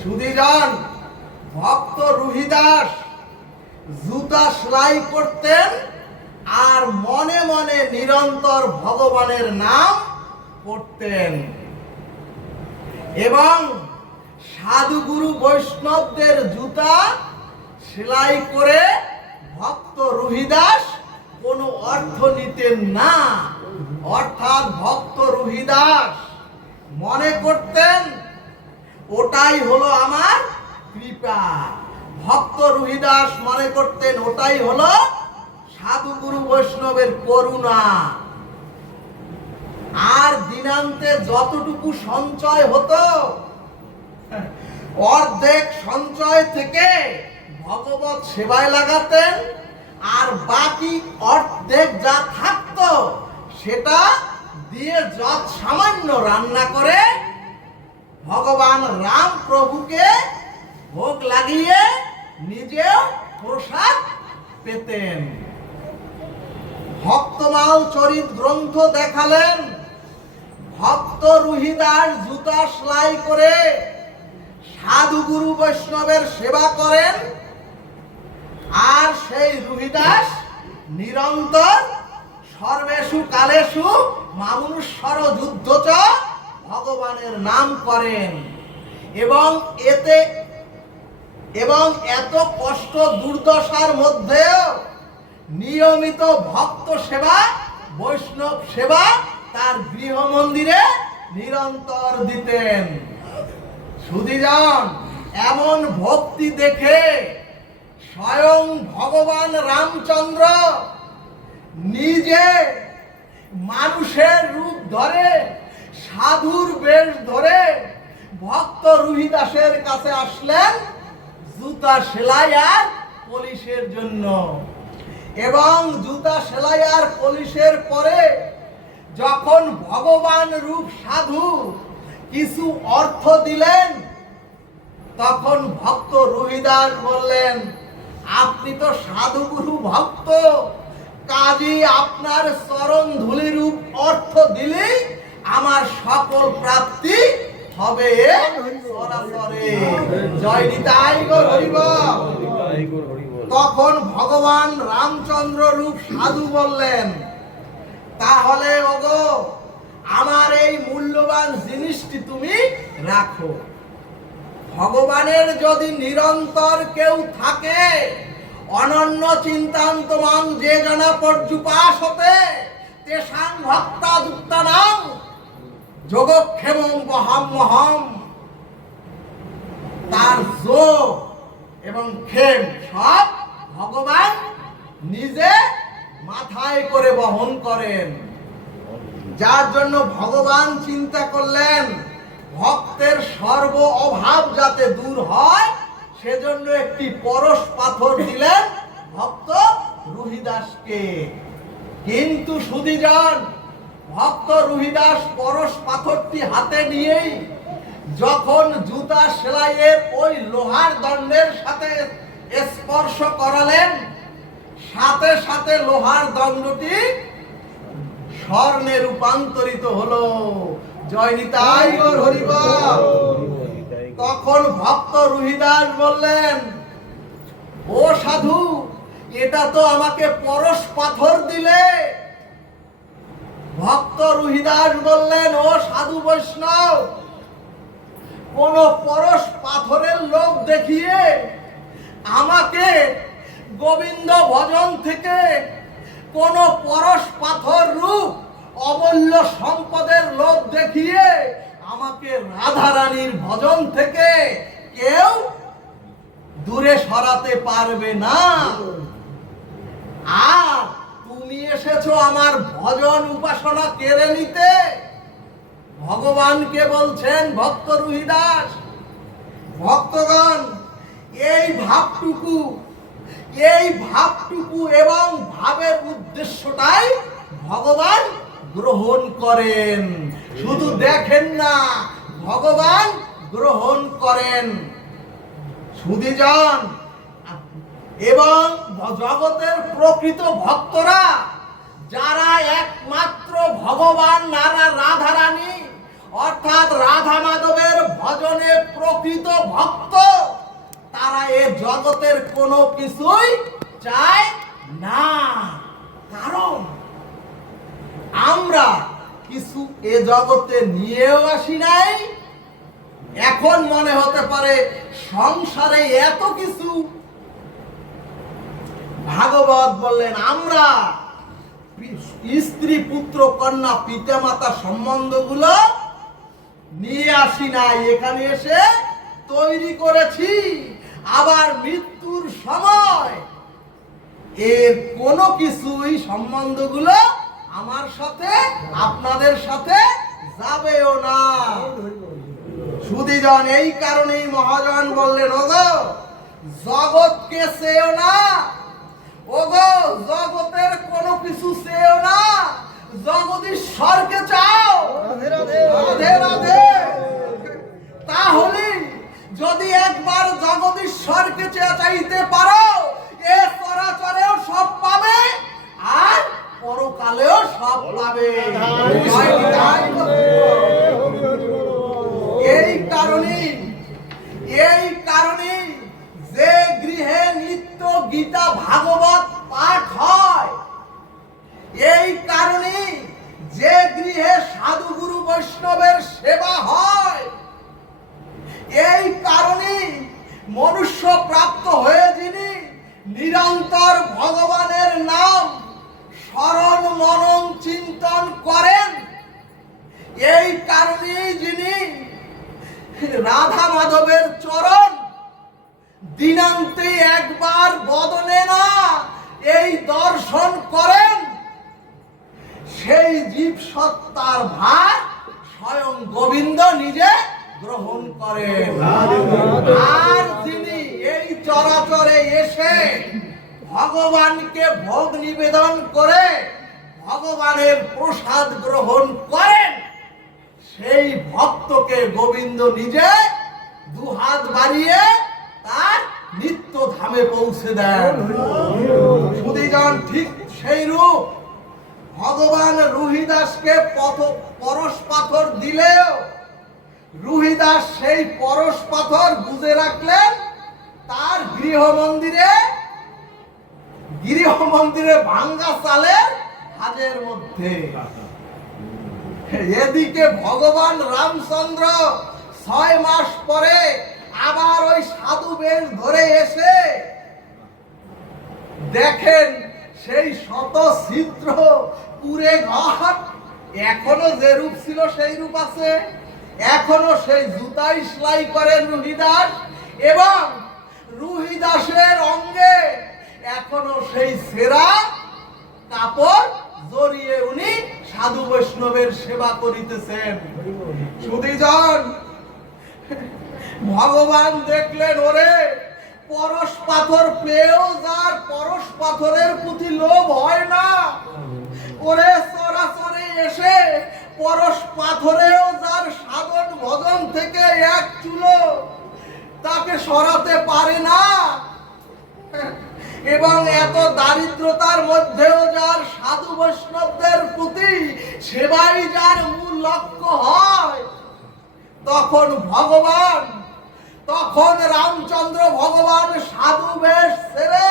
সুধীজন, ভক্ত রুহিদাস জুতা সেলাই করতেন আর মনে মনে নিরন্তর ভগবানের নাম করতেন এবং সাধুগুরু বৈষ্ণবদের জুতা সেলাই করে ভক্ত রুহিদাস কোনো অর্থ নিতেন না। অর্থাৎ ভক্ত রুহিদাস মনে করতেন ওটাই হলো আমার কৃপা। ভক্ত রুহিদাস মনে করতেন ওটাই হলো সাধুগুরু বৈষ্ণবের করুণা। আর দিনান্তে যতটুকু সঞ্চয় হতো অর্ধেক সঞ্চয় থেকে ভগবত সেবায় লাগাতেন, আর বাকি অর্ধেক যা থাকতো সেটা দিয়ে যত সামান্য রান্না করে ভগবান রাম প্রভুকে ভোগ লাগিয়ে নিজেও প্রসাদ পেতেন। ভক্তমাল চরিত গ্রন্থ দেখালেন ভক্ত রুহিদাস জুতা সেলাই করে সাধুগুরু বৈষ্ণবের সেবা করেন, আর সেই রুহিদাস নিরন্তর সর্বেষু কালেষু মামুনুষ্যর যুদ্ধচ ভগবানের নাম করেন এবং এত কষ্ট দুর্দশার মধ্যেও নিয়মিত ভক্ত সেবা বৈষ্ণব সেবা তার গৃহ মন্দিরে নিরন্তর দিতেন। সুধীজন, এমন ভক্তি দেখে স্বয়ং ভগবান রামচন্দ্র নিজে মানুষের রূপ ধরে সাধুর বেশ ধরে ভক্ত রুহিদাসের কাছে আসলেন জুতা সেলাই আর পলিশের জন্য। এবং জুতা সেলাই আর পলিশের পরে যখন ভগবান রূপ সাধু কিছু অর্থ দিলেন, তখন ভক্ত রুহিদাস বললেন, আপনি তো সাধুগুরু ভক্ত, কাজী আপনার চরণ ধুলি রূপ অর্থ দিলেই আমার সকল প্রাপ্তি হবে। জয় নিতাই গৌর হরি বল। তখন ভগবান রামচন্দ্র রূপ সাধু বললেন, তাহলে ওগো আমার এই মূল্যবান জিনিসটি তুমি রাখো। ভগবানের যদি নিরন্তর কেউ থাকে অনন্য চিন্তান্তমাং যে জনা পর্যুপাসতে তেষাং ভক্তা যুক্তানাং যোগক্ষেমং বহাম্যহম, তার যোগ এবং ক্ষেম সব ভগবান নিজে মাথায় করে বহন করেন। যার জন্য ভগবান চিন্তা করলেন ভক্তের সর্ব অভাব যাতে দূর হয়, সেজন্য একটি পরশ পাথর দিলেন ভক্ত রুহিদাসকে। কিন্তু সুধীজন, ভক্ত রুহিদাস পরশ পাথরটি হাতে নিয়েই যখন জুতা সেলাইয়ের ওই লোহার দণ্ডের সাথে স্পর্শ করালেন, সাথে সাথে লোহার দণ্ডটি স্বর্ণে রূপান্তরিত হলো। জয় নিতাই গৌর হরি বল। তখন ভক্ত রুহিদাস বললেন, ও সাধু, এটা তো আমাকে পরশ পাথর দিলে। ভক্ত রুহিদাস বললেন, ও সাধু বৈষ্ণব, কোন পরশ পাথরের লোভ দেখিয়ে আমাকে গোবিন্দ ভজন থেকে কোন পরশ পাথর রূপ অমূল্য সম্পদের লোভ দেখিয়ে আমাকে রাধা রানীর ভজন থেকে কেউ দূরে সরাতে পারবে না। আর তুমি এসেছো আমার ভজন উপাসনা কেড়ে নিতে। ভগবানকে বলছেন ভক্ত রুহিদাস, ভক্তগণ, এই ভাবটুকু এবং ভাবের উদ্দেশ্যটাই ভগবান গ্রহণ করেন। শুধু দেখেন না, ভগবান গ্রহণ করেন। সুধীজন, এবং জগতের প্রকৃত ভক্তরা যারা একমাত্র ভগবান রাধা রানী অর্থাৎ রাধা মাধবের ভজনে প্রকৃত ভক্ত, তারা এ জগতের কোনো কিছুই চায় না। কারণ আমরা কিছু এ জগতে নিয়েও আসি নাই। এখন মনে হতে পারে সংসারে এত কিছু। ভাগবত বললেন আমরা স্ত্রী পুত্র কন্যা পিতা মাতা সম্বন্ধগুলো নিয়ে আসি নাই, এখানে এসে তৈরি করেছি। আবার মৃত্যুর সময় এর কোনো কিছুই সম্বন্ধগুলো আমার সাথে আপনাদের সাথে যাবেও না। সুধীজন, এই কারণেই মহাজন বললেন, ওগো জগৎকে চেয়েও না, ওগো জগতের কোনো কিছু চেয়েও না, জগদীশ্বরকে চাও। রাধে রাধে। তাহলে যদি একবার জগদীশ্বরকে চাইতে পারো, এ চরাচরেও সব পাবে আর পরকালেও সব পাবে। এই কারণে যে গৃহে নিত্য গীতা ভাগবত পাঠ হয়, এই কারণে যে গৃহে সাধু গুরু বৈষ্ণবের সেবা হয়, এই কারণে মনুষ্য প্রাপ্ত হয়ে যিনি নিরন্তর ভগবানের নাম স্মরণ মনন চিন্তন করেন, এই কারণে যিনি রাধা মাধবের চরণ দিনান্তে একবার বদনে না এই দর্শন করেন, সেই জীব সত্তার ভার স্বয়ং গোবিন্দ নিজে গ্রহণ করেন। আর যিনি এই চরাচরে এসে ভগবানকে ভোগ নিবেদন করে ভগবানের প্রসাদ গ্রহণ করেন, সেই ভক্তকে গোবিন্দ নিজে দুহাত বাড়িয়ে তার নিত্য ধামে পৌঁছে দেন। সুধীজন, ঠিক সেই রূপ ভগবান রুহিদাসকে পরশ পাথর দিলেও রুহিদাস সেই পরশ পাথর বুঝে রাখলেন তার গৃহ মন্দিরে ভাঙ্গা চালের হাজের মধ্যে। এদিকে ভগবান রামচন্দ্র 6 মাস পরে আবার ওই সাধু বেশ ধরে এসে দেখেন সেই শত ছিদ্র পুরে ঘর, এখনো যে রূপ ছিল সেই রূপ আছে। এখনো সেই জুতাই সেলাই করেন রুহিদাস, এবং রুহিদাসের অঙ্গে এখনো সেই ছেঁড়া কাপড় জড়িয়ে উনি সাধু বৈষ্ণবের সেবা করিতেছেন। সুধীজন, ভগবান দেখলেন ওরে পরশ পাথর পেয়েও যার পরশ পাথরের প্রতি লোভ হয় না, ওরে চরাচরে এসে পরশ পাথরেও যার সাধন ভজন থেকে এক চুলো তাকে সরাতে পারে না, এবং এত দারিদ্রতার মধ্যেও যার সাধু বৈষ্ণবদের প্রতি সেবাই যার মূল লক্ষ্য হয়, তখন রামচন্দ্র ভগবান সাধু বেশ ছেড়ে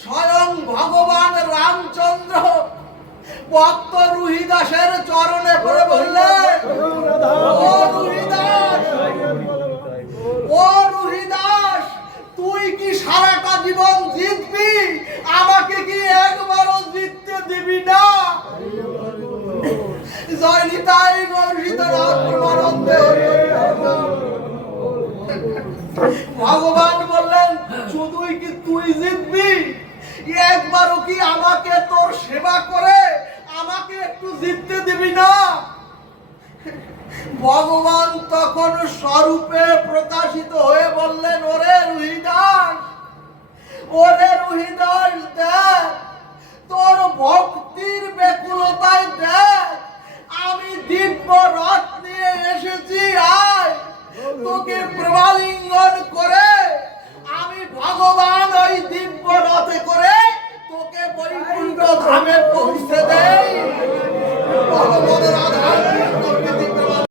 স্বয়ং ভগবান রামচন্দ্র ভক্ত রুহিদাসের চরণে পড়ে বললেন, ও রুহিদাস, ও রুহিদাস, তুই কি সারাটা জীবন জিতবি? আমাকে কি একবারও জিততে দিবি না? জয় নিতাই গৌর সীতারাম পরমানন্দে। ভগবান বললেন, শুধুই কি তুই জিতবি? একবারও কি আমাকে তোর সেবা করে আমাকে একটু জিততে দিবি না? ভগবান তখন স্বরূপে প্রকাশিত হয়ে বললেন, ওরে রুহিদাস, দেখ তোর ভক্তির ব্যাকুলতায় দেখ, আমি দিব্য রথ নিয়ে এসেছি।